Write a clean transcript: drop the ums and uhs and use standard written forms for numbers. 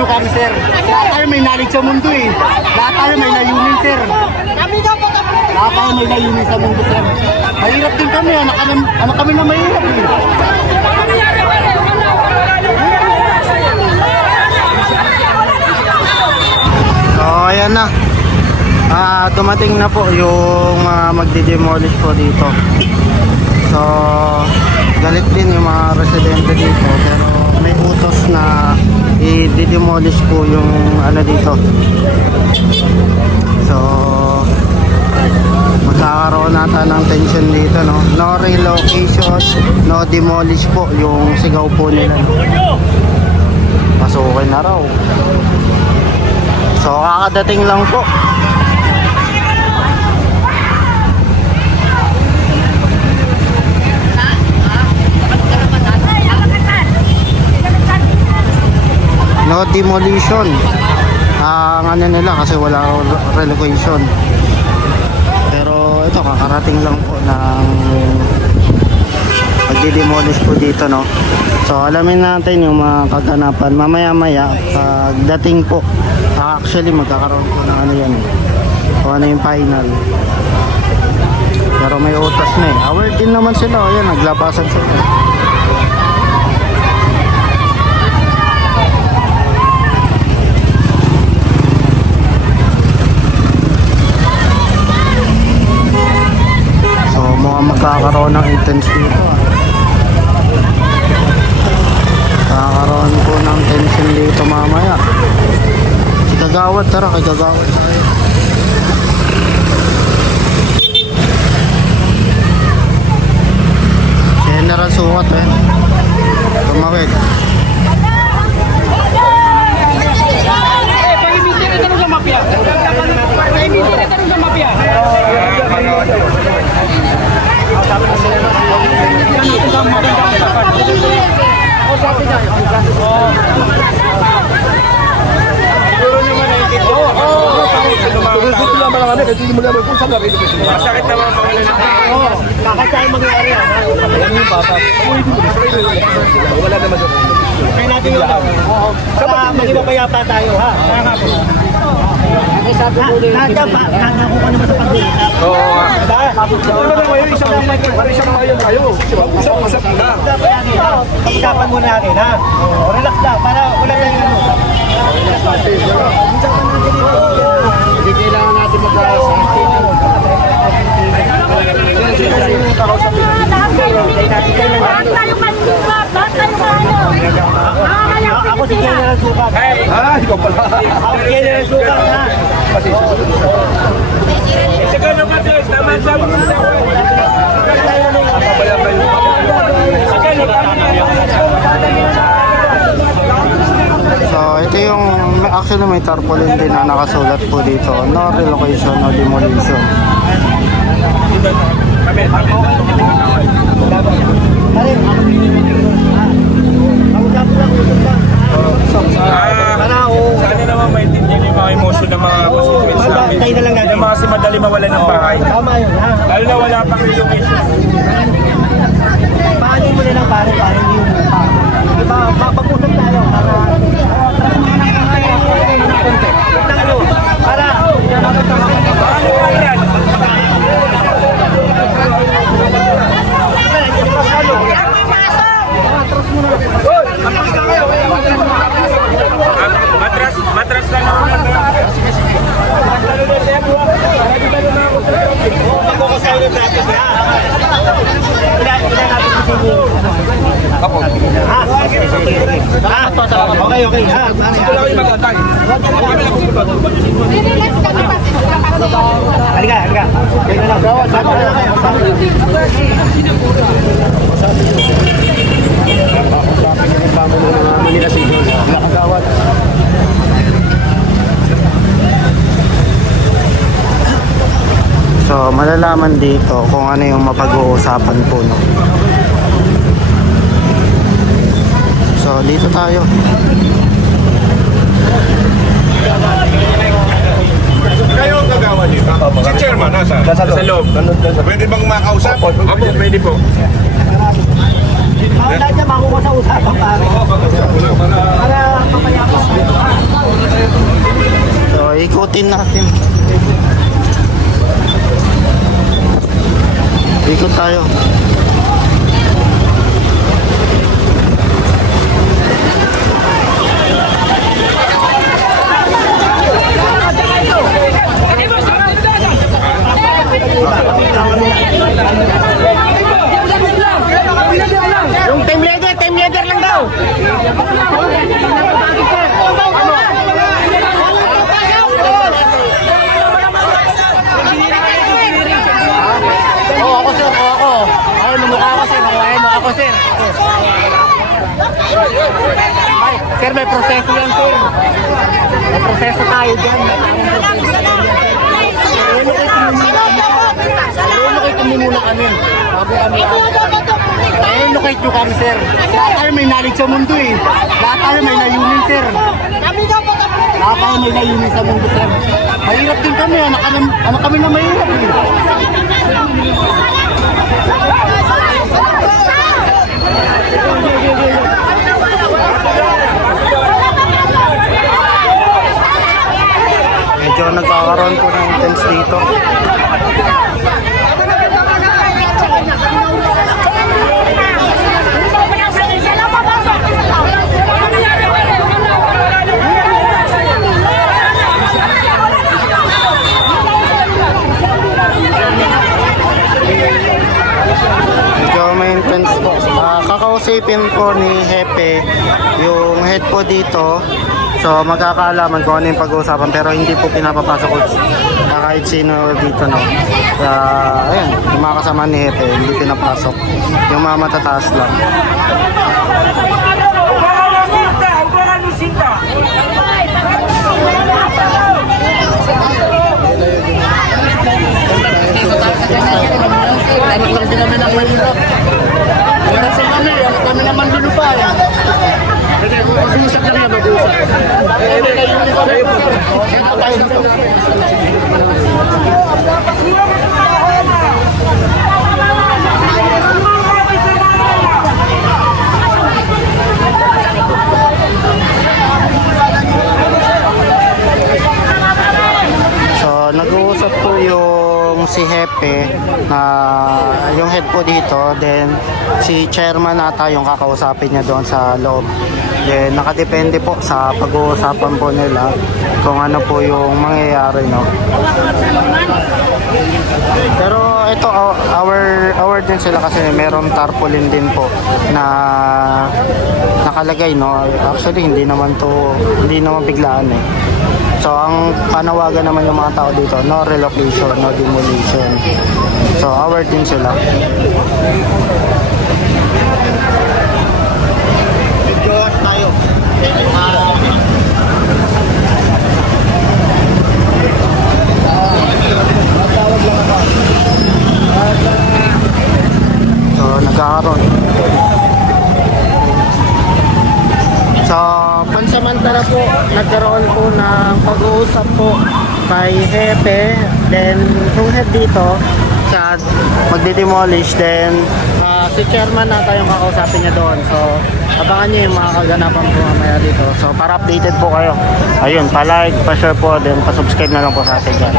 mundo kami, sir. Lahat tayo may knowledge sa mundo eh. Lahat tayo may layunin, sir. Lahat tayo may layunin sa mundo, sir. Mahirap din kami, anak kami na mahirap eh. So ayan na. Dumating na po yung mga magdi-demolish po dito. So galit din yung mga residente dito, pero may utos na i-demolish po yung ano dito. So magkakaroon nata ng tension dito, no? No relocation, no demolish po yung sigaw po nila, no? Pasukin na raw. So kakadating lang po. No demolition. Ang ano nila kasi wala relocation. Pero ito kakarating lang po ng magdi-demolish po dito, no. So alamin natin yung mga kaganapan mamaya-maya pagdating po. Actually magkakaroon po ng ano yan, kung ano yung final. Pero may utas na eh. Aware din naman sila. Ayan, naglabasan sila. So mukhang magkakaroon ng intense dito. Magkakaroon po ng tension dito mamaya. Kagawad, tara, kagawad tayo. General sukat eh. Tumawid. Masakit naman ang pangalan na tayo. Bakit tayo mangyari yan? Alam niyo pa, wala naman doon. Kaya natin yun. Para maging mapayapa tayo, ha? Nangako ka naman sa pag-uwi. Oo nga. Ano na kayo, isang mayon kayo. Isang masap na. Pag-usapan muna natin, ha? Relax lang, para wala tayong ano. Hindi kailangan natin mag-asa. Ako si General Sukat. Ikaw pala. Ako si General Sukat, ha? Sige naman, sis. Naman sabi mo sa ako. So ito yung actually may tarpaulin din na nakasulat po dito. No relocation, no demolition. Sana naman maintindihan yung mga emotion ng mga constituents namin. Yung mga si madali mawalan ng bahay. Tama yun, ha? Lalo na wala pang relocation. Paano mo nilang parang yung mukha? Diba, mapag-usap tayo para Matras lang naman. Okay, okay. Ito lang yung magkatay. Halika, halika. Kaya na lang. Sama na lang kayo. So malalaman dito kung ano yung mapag-uusapan po, no? So dito tayo. Kayo ang gagawa dito? Si chairman, nasa? Sa loob. Pwede bang makausap? Opo, pwede po. Lahat niya makuha sa usapan pare. Para mapayapa. ikutin natin. Ikot tayo. Yung team leader lang daw. Oo, ako sir, ako. Ayun, mukha ako sir, ayun, ako sir. Ay, sir, may proseso yan sir. May proseso tayo dyan. Relocate mo muna kami. Bago kami. Relocate nyo kami, sir. Lahat tayo may knowledge sa mundo eh. Lahat tayo may layunin, sir. Lahat tayo may layunin sa mundo, sir. Mahirap din kami. Anak kami na mahirap eh. Medyo nagkakaroon po ng intense dito. Medyo may intense po. Kakausipin po ni Hepe yung head po dito. So magkakaalaman kung ano yung pag-uusapan pero hindi po pinapapasok ko kahit sino dito, no. Kaya ayun, yung mga kasama ni Hepe hindi pinapasok. Yung mga matataas lang. Anak lang din namin ang mahirap. Mahirap sa kami, anak kami naman lulupay. Mag-uusap lang yan, mag-uusap. So nag-uusap po yung si Hepe na yung head po dito, then si chairman ata yung kakausapin niya doon sa loob. Then nakadepende po sa pag-uusapan po nila kung ano po yung mangyayari, no. Pero ito our din sila kasi merong tarpaulin din po na nakalagay, no. Actually hindi naman biglaan eh. So ang panawagan naman yung mga tao dito, no relocation, no demolition. So aware din sila. Videos tayo. So nagkakaroon. So pansamantala po nagkaroon po ng pag-uusap po kay Hepe, then yung head dito sa magdi-demolish, then si chairman nata yung kakausapin niya doon. So abangan niyo yung mga kaganapan po mamaya dito. So para updated po kayo. Ayun, pa-like, pa-share po, then pa-subscribe na lang po sa atin dyan.